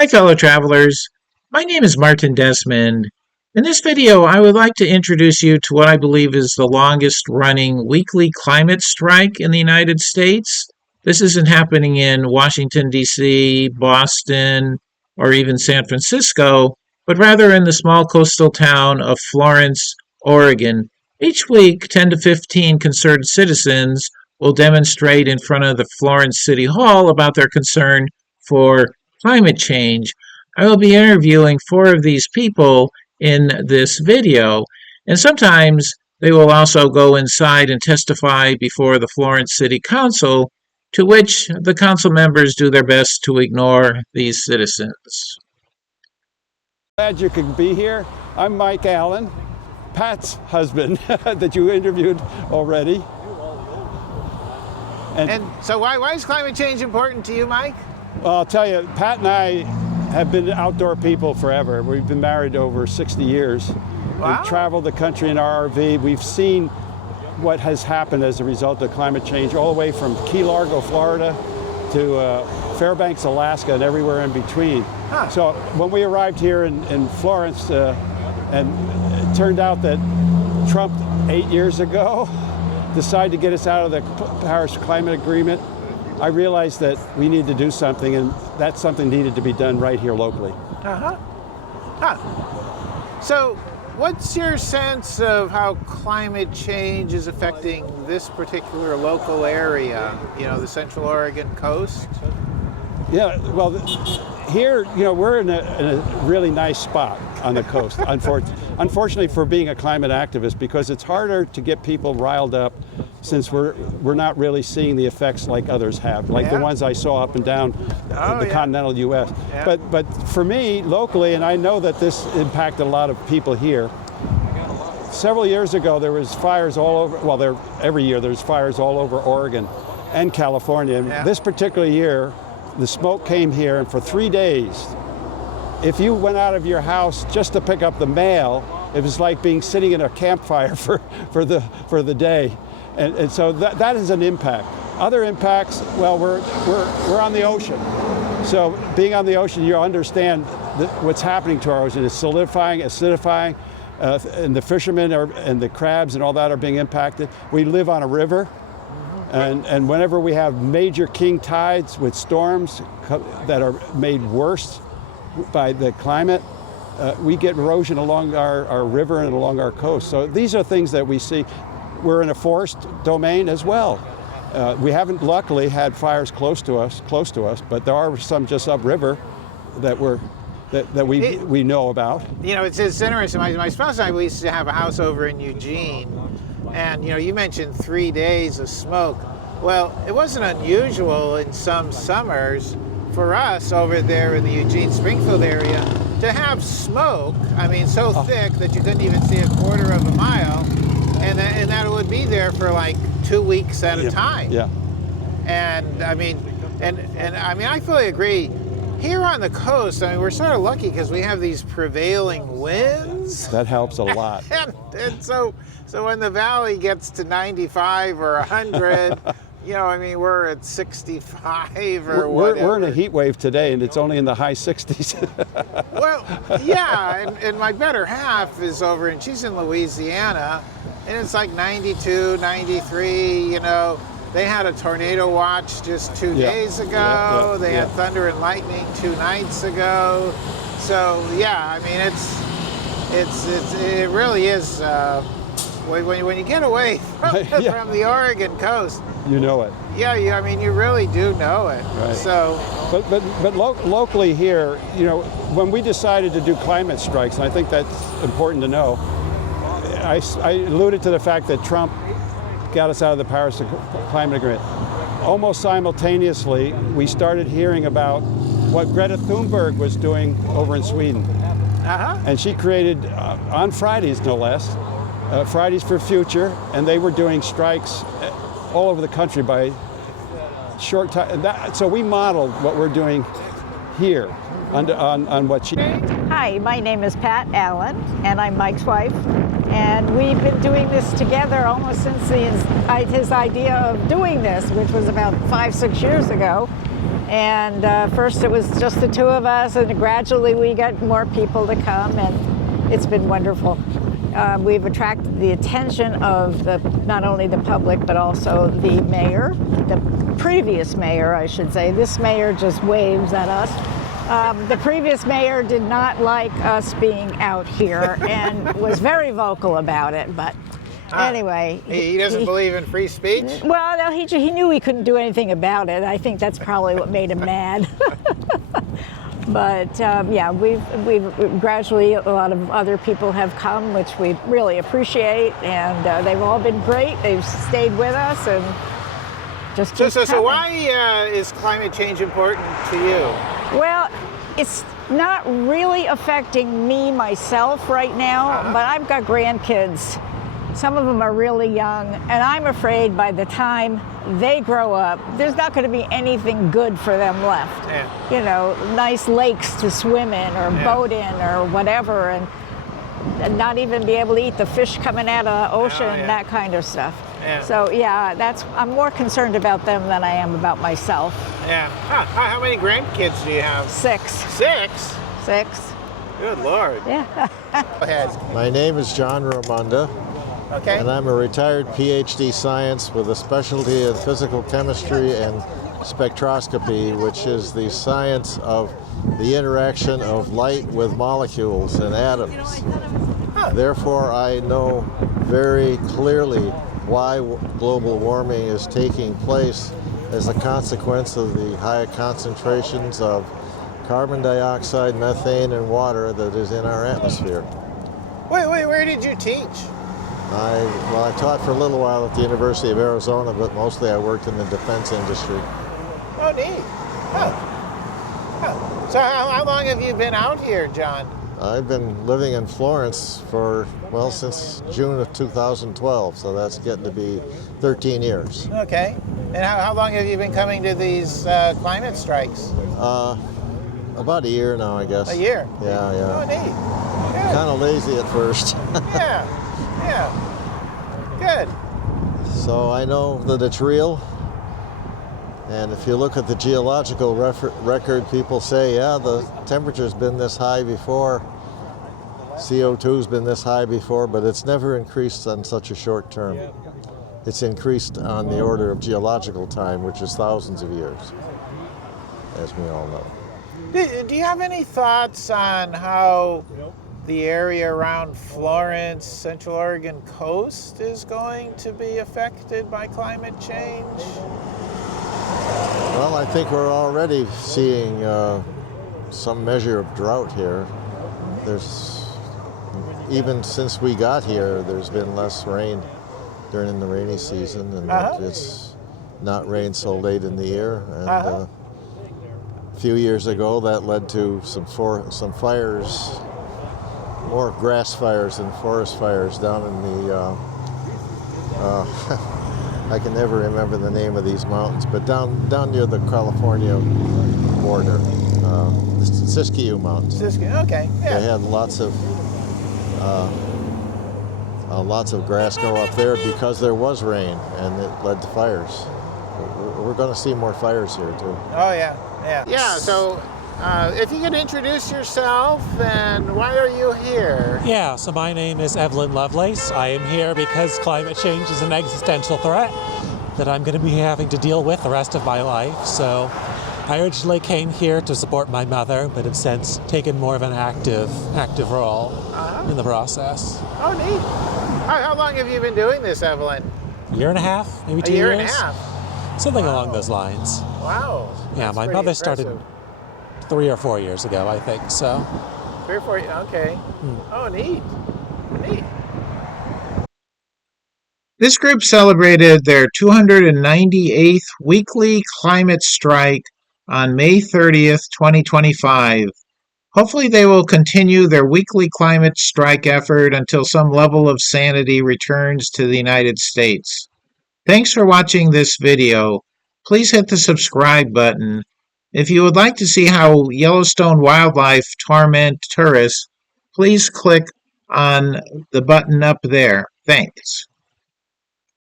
Hi, fellow travelers. My name is Martin Desmond. In this video, I would like to introduce you to what I believe is the longest running weekly climate strike in the United States. This isn't happening in Washington, D.C., Boston, or even San Francisco, but rather in the small coastal town of Florence, Oregon. Each week, 10 to 15 concerned citizens will demonstrate in front of the Florence City Hall about their concern for climate change. I will be interviewing four of these people in this video, and sometimes they will also go inside and testify before the Florence City Council, to which the council members do their best to ignore these citizens. Glad you could be here. I'm Mike Allen, Pat's husband that you interviewed already. And so why is climate change important to you, Mike? Well, I'll tell you, Pat and I have been outdoor people forever. We've been married over 60 years. Wow. We've traveled the country in our RV. We've seen what has happened as a result of climate change, all the way from Key Largo, Florida, to Fairbanks, Alaska, and everywhere in between. Huh. So when we arrived here in Florence, and it turned out that Trump 8 years ago decided to get us out of the Paris Climate Agreement, I realized that we need to do something, and that something needed to be done right here locally. Uh-huh. Huh. So what's your sense of how climate change is affecting this particular local area, the Central Oregon coast? Yeah, well, here, we're in a really nice spot on the coast, unfortunately for being a climate activist, because it's harder to get people riled up since we're not really seeing the effects like others have, like the ones I saw up and down the continental U.S. Yeah. But for me, locally, and I know that this impacted a lot of people here, several years ago there was fires all over, well, every year there's fires all over Oregon and California. And this particular year, the smoke came here, and for 3 days, if you went out of your house just to pick up the mail, it was like sitting in a campfire for the day. And so that is an impact. Other impacts, well, we're on the ocean. So being on the ocean, you understand what's happening to our ocean. It's solidifying, acidifying, and the fishermen and the crabs and all that are being impacted. We live on a river. And whenever we have major king tides with storms that are made worse by the climate, we get erosion along our river and along our coast. So these are things that we see. We're in a forest domain as well. We haven't luckily had fires close to us, but there are some just upriver that we know about. It's interesting. My spouse and I, we used to have a house over in Eugene, and you mentioned 3 days of smoke. Well, it wasn't unusual in some summers for us over there in the Eugene-Springfield area to have smoke, so thick that you couldn't even see a quarter of a mile, and that it would be there for like 2 weeks at a time. Yeah. And I fully agree. Here on the coast, we're sort of lucky because we have these prevailing winds. That helps a lot. and so when the valley gets to 95 or 100, we're at 65 or whatever. We're in a heat wave today, and it's only in the high 60s. Well, yeah, and my better half is she's in Louisiana, and it's like 92, 93, They had a tornado watch just 2 days ago. They had thunder and lightning 2 nights ago. So it really is. When you get away from the Oregon coast, you know it. Yeah, you really do know it. Right. So, but locally here, when we decided to do climate strikes, and I think that's important to know, I alluded to the fact that Trump got us out of the Paris Climate Agreement. Almost simultaneously, we started hearing about what Greta Thunberg was doing over in Sweden. And she created, on Fridays no less, Fridays for Future, and they were doing strikes all over the country by short time. So we modeled what we're doing here on what she... Hi, my name is Pat Allen, and I'm Mike's wife. And we've been doing this together almost since his idea of doing this, which was about 5-6 years ago. And first it was just the two of us, and gradually we got more people to come, and it's been wonderful. We've attracted the attention of not only the public, but also the mayor, the previous mayor, I should say. This mayor just waves at us. The previous mayor did not like us being out here and was very vocal about it, but anyway. He doesn't believe in free speech? Well, no, he knew he couldn't do anything about it. I think that's probably what made him mad. But yeah, we've gradually, a lot of other people have come, which we really appreciate, and they've all been great. They've stayed with us and just keep So why is climate change important to you? Well, it's not really affecting me myself right now, but I've got grandkids. Some of them are really young, and I'm afraid by the time they grow up, there's not going to be anything good for them left. Yeah. You know, nice lakes to swim in or boat in or whatever, and not even be able to eat the fish coming out of the ocean and that kind of stuff. Yeah. So yeah, I'm more concerned about them than I am about myself. Yeah. How many grandkids do you have? 6. 6? 6. Good Lord. Yeah. Go ahead. My name is John Ramonda, Okay. and I'm a retired PhD science with a specialty in physical chemistry and spectroscopy, which is the science of the interaction of light with molecules and atoms. Therefore, I know very clearly why global warming is taking place as a consequence of the high concentrations of carbon dioxide, methane, and water that is in our atmosphere. Wait, where did you teach? I taught for a little while at the University of Arizona, but mostly I worked in the defense industry. Oh, neat. So how long have you been out here, John? I've been living in Florence since June of 2012, so that's getting to be 13 years. Okay. And how long have you been coming to these climate strikes? About a year now, I guess. A year? Yeah. Oh, neat. Good. Kind of lazy at first. Yeah. Good. So I know that it's real. And if you look at the geological record, people say, yeah, the temperature's been this high before, CO2's been this high before, but it's never increased on such a short term. It's increased on the order of geological time, which is thousands of years, as we all know. Do you have any thoughts on how the area around Florence, Central Oregon coast is going to be affected by climate change? Well, I think we're already seeing some measure of drought here. Even since we got here, there's been less rain during the rainy season, and it's not rained so late in the year. And a few years ago, that led to some fires, more grass fires than forest fires down in the I can never remember the name of these mountains, but down near the California border, the Siskiyou Mountains. Okay. Yeah. They had lots of grass go up there because there was rain, and it led to fires. We're going to see more fires here too. Oh yeah. Yeah. So, if you could introduce yourself and why are you here? Yeah, so my name is Evelyn Lovelace. I am here because climate change is an existential threat that I'm going to be having to deal with the rest of my life. So I originally came here to support my mother, but have since taken more of an active role in the process. Oh, neat. How long have you been doing this, Evelyn? Year and a half, maybe 2 years. A year and a half. Something along those lines. Wow. Yeah, That's my pretty mother impressive. started 3 or 4 years ago, I think, so. 3 or 4, okay. Oh, neat. Neat. This group celebrated their 298th weekly climate strike on May 30th, 2025. Hopefully they will continue their weekly climate strike effort until some level of sanity returns to the United States. Thanks for watching this video. Please hit the subscribe button. If you would like to see how Yellowstone wildlife torment tourists, please click on the button up there. Thanks.